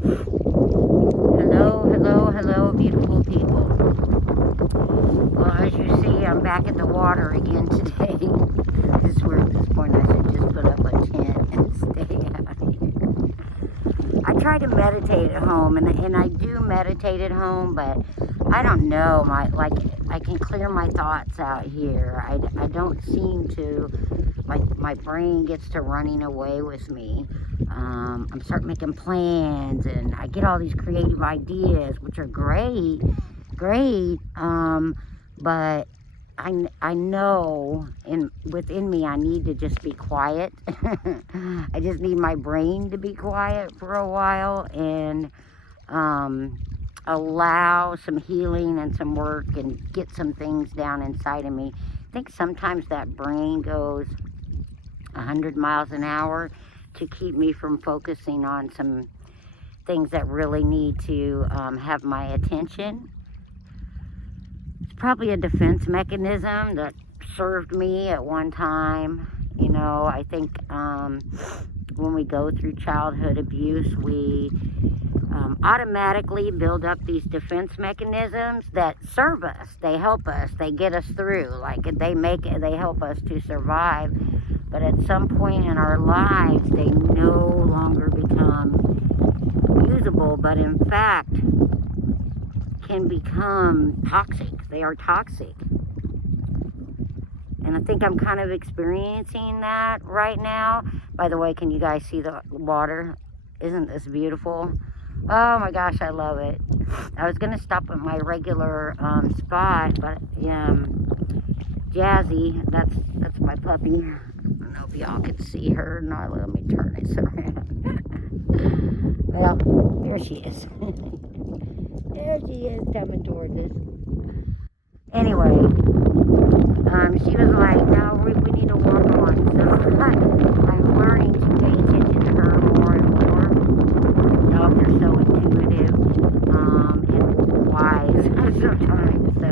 Hello, hello, hello, beautiful people. Well, as you see, I'm back at the water again today. This is where at this point I should just put up a tent and stay out here. I try to meditate at home, and I do meditate at home, but I don't know. I can clear my thoughts out here. I don't seem to, like, my brain gets to running away with me. I'm starting making plans, and I get all these creative ideas, which are great. But I know within me I need to just be quiet. I just need my brain to be quiet for a while and allow some healing and some work and get some things down inside of me. I think sometimes that brain goes 100 miles an hour to keep me from focusing on some things that really need to have my attention. It's probably a defense mechanism that served me at one time. You know, I think when we go through childhood abuse, we automatically build up these defense mechanisms that serve us. They help us. They get us through. Like they help us to survive. But at some point in our lives, they no longer become usable, but in fact can become toxic. They are toxic. And I think I'm kind of experiencing that right now. By the way, can you guys see the water? Isn't this beautiful? Oh my gosh, I love it. I was going to stop at my regular spot, but Jazzy, that's my puppy. I don't know if y'all can see her or not. Let me turn this around. Well, there she is. There she is coming towards us. Anyway, she was like, no, we need to walk on. So I'm learning to pay attention to her more and more. Dogs are so intuitive and wise sometimes. So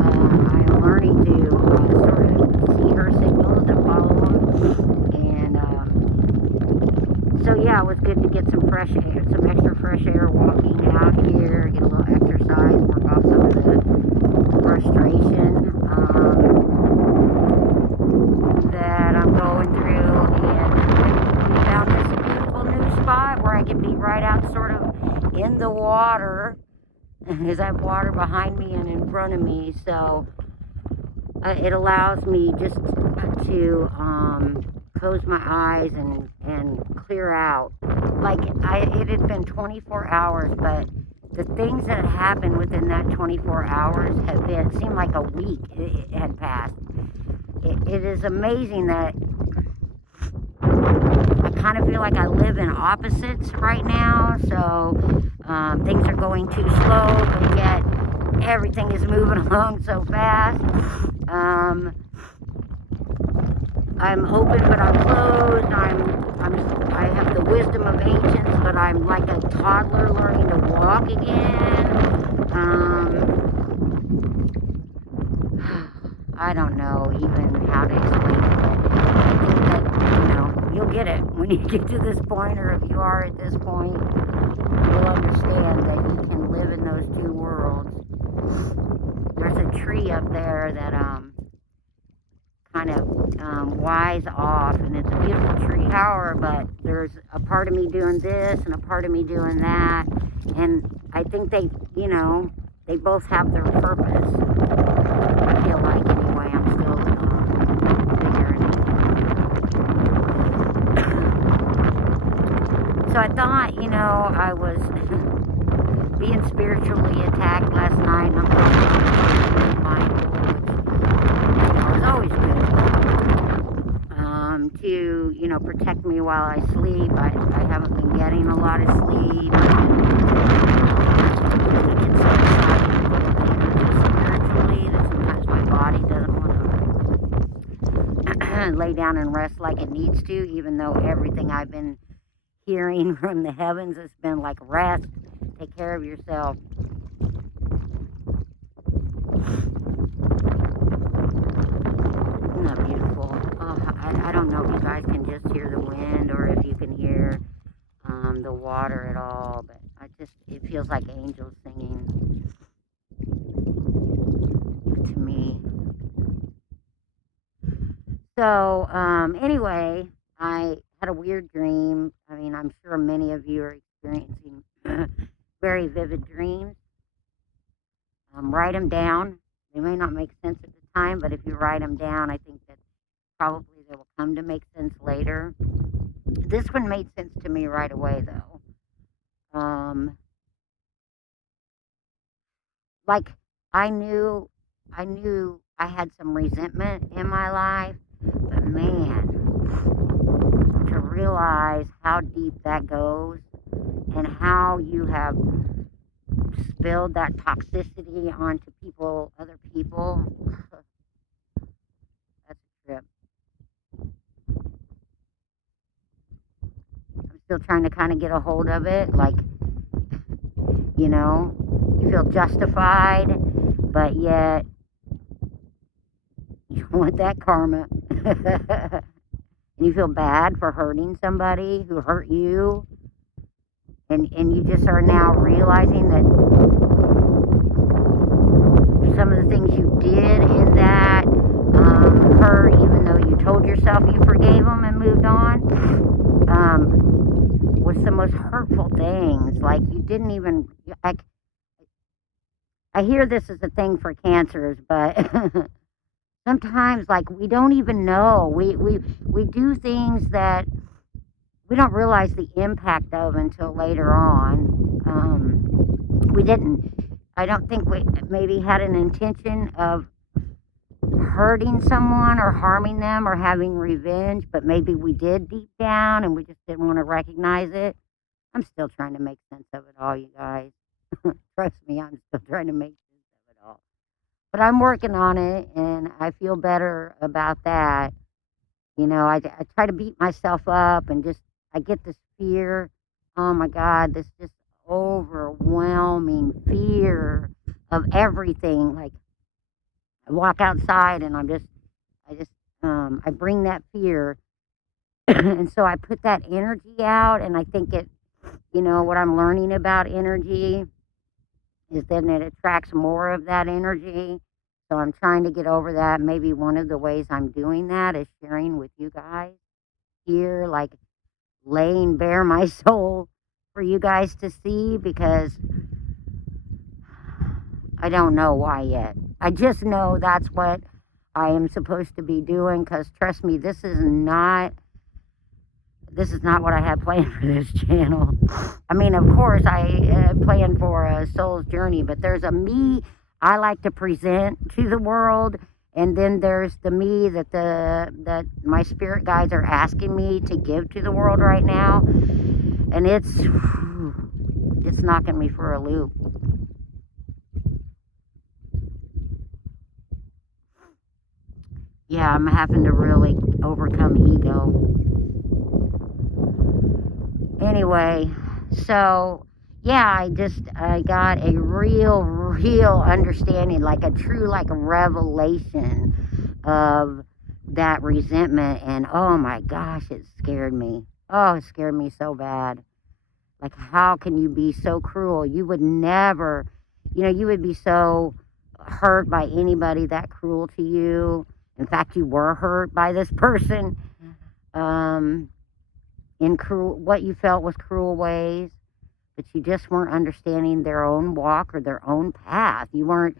I'm learning to sort of see her signals and follow them. And so yeah, it was good to get some fresh air, some extra fresh air walking out here, get a little exercise, work off some of the frustration that I'm going through. And we found this beautiful new spot where I can be right out sort of in the water, because I have water behind me and in front of me. So it allows me just to close my eyes and clear out. Like it had been 24 hours, but the things that happened within that 24 hours seemed like a week it had passed. It is amazing that I kind of feel like I live in opposites right now. So things are going too slow, but yet everything is moving along so fast. I'm open, but I'm closed. I have the wisdom of ancients, but I'm like a toddler learning to walk again. I don't know even how to explain it, but I think that, you'll get it when you get to this point, or if you are at this point, you'll understand that you can live in those two worlds. There's a tree up there that kind of wise off, and it's a beautiful tree tower, but there's a part of me doing this and a part of me doing that, and I think they both have their purpose. I feel like, anyway. I'm still figuring it out. So I thought, I was being spiritually attacked last night, and I'm being mindful, which is always good. To protect me while I sleep. I haven't been getting a lot of sleep. I get so excited spiritually that sometimes my body doesn't want to lay down and rest like it needs to, even though everything I've been hearing from the heavens has been like, rest, take care of yourself. Isn't that beautiful? Oh, I don't know if you guys can just hear the wind, or if you can hear the water at all, but it feels like angels singing to me. So, anyway, I had a weird dream. I mean, I'm sure many of you are experiencing very vivid dreams. Write them down. They may not make sense at the time, but if you write them down, I think that probably they will come to make sense later. This one made sense to me right away, though. Like I knew I had some resentment in my life, but man, to realize how deep that goes and how you have spilled that toxicity onto other people, that's a trip. I'm still trying to kind of get a hold of it. Like, you know, you feel justified, but yet you don't want that karma. And you feel bad for hurting somebody who hurt you. And you just are now realizing that some of the things you did in that hurt, even though you told yourself you forgave them and moved on, was the most hurtful things. Like, you didn't even, I hear this is a thing for cancers, but sometimes, like, we don't even know. We do things that we don't realize the impact of until later on. We didn't. I don't think we maybe had an intention of hurting someone or harming them or having revenge, but maybe we did deep down and we just didn't want to recognize it. I'm still trying to make sense of it all, you guys. Trust me, I'm still trying to make sense of it all. But I'm working on it and I feel better about that. You know, I try to beat myself up and just, I get this fear. Oh my God, this just overwhelming fear of everything. Like, I walk outside and I bring that fear. And so I put that energy out, and I think what I'm learning about energy is then it attracts more of that energy. So I'm trying to get over that. Maybe one of the ways I'm doing that is sharing with you guys here, like laying bare my soul for you guys to see, because I don't know why yet. I just know that's what I am supposed to be doing, because trust me, this is not what I had planned for this channel. I mean, of course, I planned for a soul's journey, but there's a me I like to present to the world, and then there's the me that my spirit guides are asking me to give to the world right now, and it's knocking me for a loop. Yeah, I'm having to really overcome ego. Anyway, so yeah, I got a real understanding, like a true, like a revelation of that resentment, and oh my gosh, it scared me. Oh, it scared me so bad. Like, how can you be so cruel? You would never, you would be so hurt by anybody that cruel to you. In fact, you were hurt by this person. In what you felt was cruel ways, but you just weren't understanding their own walk or their own path. You were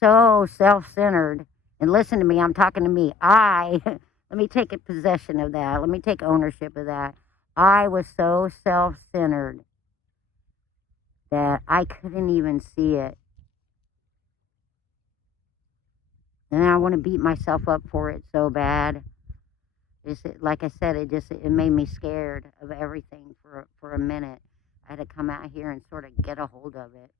so self-centered. And listen to me, I'm talking to me. Let me take possession of that. Let me take ownership of that. I was so self-centered that I couldn't even see it. And I want to beat myself up for it so bad. Like I said, it made me scared of everything for a minute. I had to come out here and sort of get a hold of it.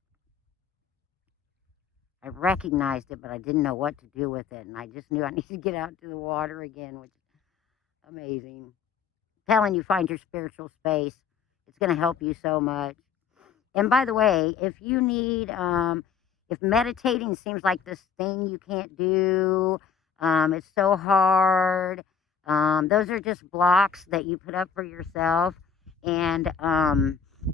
I recognized it, but I didn't know what to do with it, and I just knew I needed to get out to the water again, which is amazing. I'm telling you, find your spiritual space. It's going to help you so much. And by the way, if you need, if meditating seems like this thing you can't do, it's so hard. Those are just blocks that you put up for yourself. And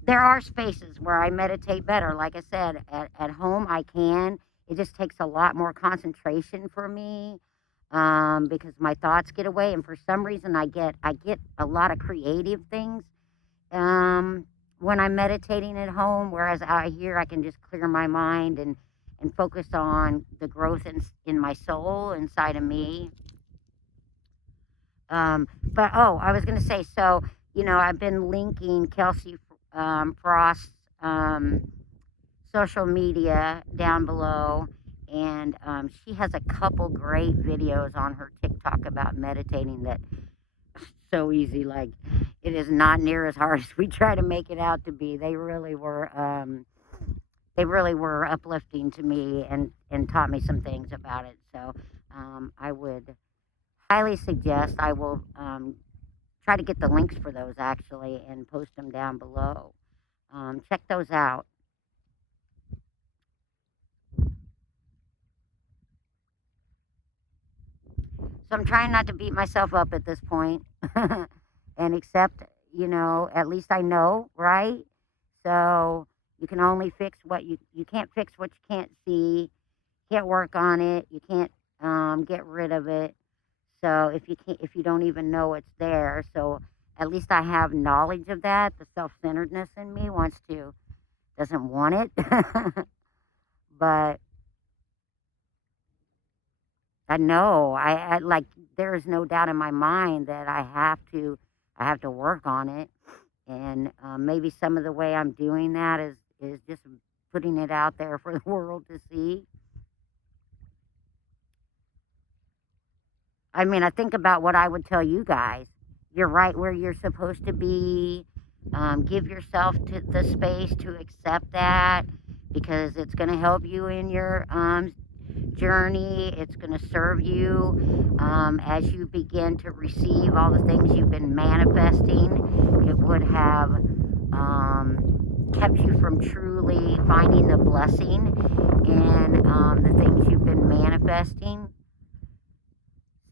there are spaces where I meditate better. Like I said, at home I can. It just takes a lot more concentration for me, because my thoughts get away, and for some reason I get a lot of creative things when I'm meditating at home. Whereas out here I can just clear my mind and focus on the growth in my soul inside of me. But oh, I was going to say, so, I've been linking Kelsey Frost's social media down below, and she has a couple great videos on her TikTok about meditating that so easy. Like, it is not near as hard as we try to make it out to be. They really were uplifting to me and taught me some things about it. So I would highly suggest. I will try to get the links for those actually and post them down below. Check those out. So I'm trying not to beat myself up at this point and accept, at least I know, right? So you can only fix what you can't fix what you can't see, can't work on it, you can't get rid of it. So if you don't even know it's there, so at least I have knowledge of that. The self-centeredness in me doesn't want it, but I know I like there is no doubt in my mind that I have to work on it, and maybe some of the way I'm doing that is just putting it out there for the world to see. I mean, I think about what I would tell you guys. You're right where you're supposed to be. Give yourself to the space to accept that, because it's going to help you in your journey. It's going to serve you as you begin to receive all the things you've been manifesting. It would have kept you from truly finding the blessing in the things you've been manifesting.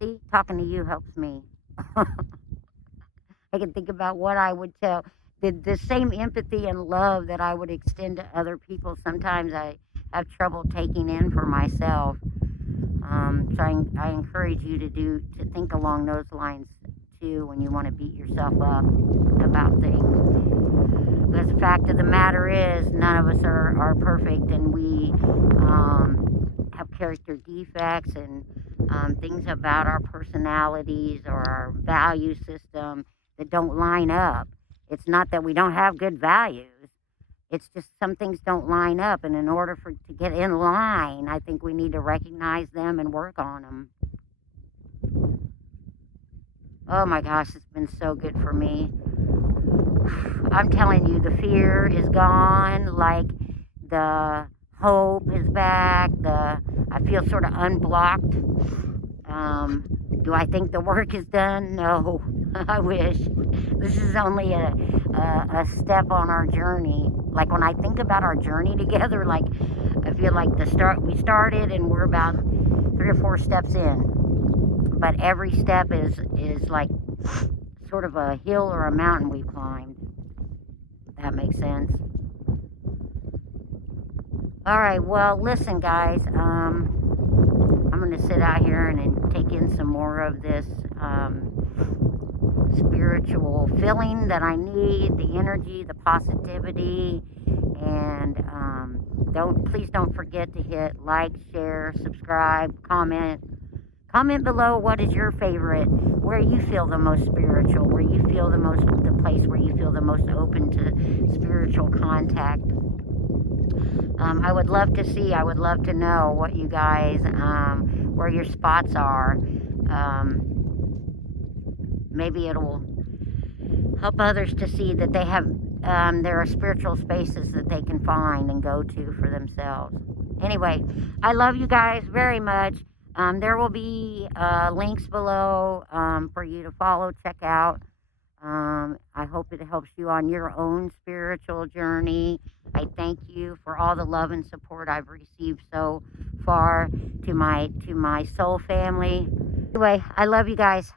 See, talking to you helps me. I can think about what I would tell. The same empathy and love that I would extend to other people, sometimes I have trouble taking in for myself. So I encourage you to think along those lines too when you want to beat yourself up about things. Because the fact of the matter is, none of us are perfect, and we have character defects and things about our personalities or our value system that don't line up. It's not that we don't have good values. It's just some things don't line up, and in order to get in line, I think we need to recognize them and work on them. Oh my gosh, it's been so good for me. I'm telling you, the fear is gone. Like, the hope is back. I feel sort of unblocked. Do I think the work is done? No. I wish. This is only a step on our journey. Like, when I think about our journey together, like, I feel like we started and we're about 3 or 4 steps in. But every step is like sort of a hill or a mountain we climbed. If that makes sense. All right, well, listen, guys. I'm going to sit out here and take in some more of this spiritual feeling that I need, the energy, the positivity, and please don't forget to hit like, share, subscribe, comment. Comment below what is your favorite, where you feel the most spiritual, where you feel the place where you feel the most open to spiritual contact. I would love to know what you guys, where your spots are. Maybe it'll help others to see that they have, there are spiritual spaces that they can find and go to for themselves. Anyway, I love you guys very much. There will be links below for you to follow, check out. I hope it helps you on your own spiritual journey. I thank you for all the love and support I've received so far, to my soul family. Anyway, I love you guys.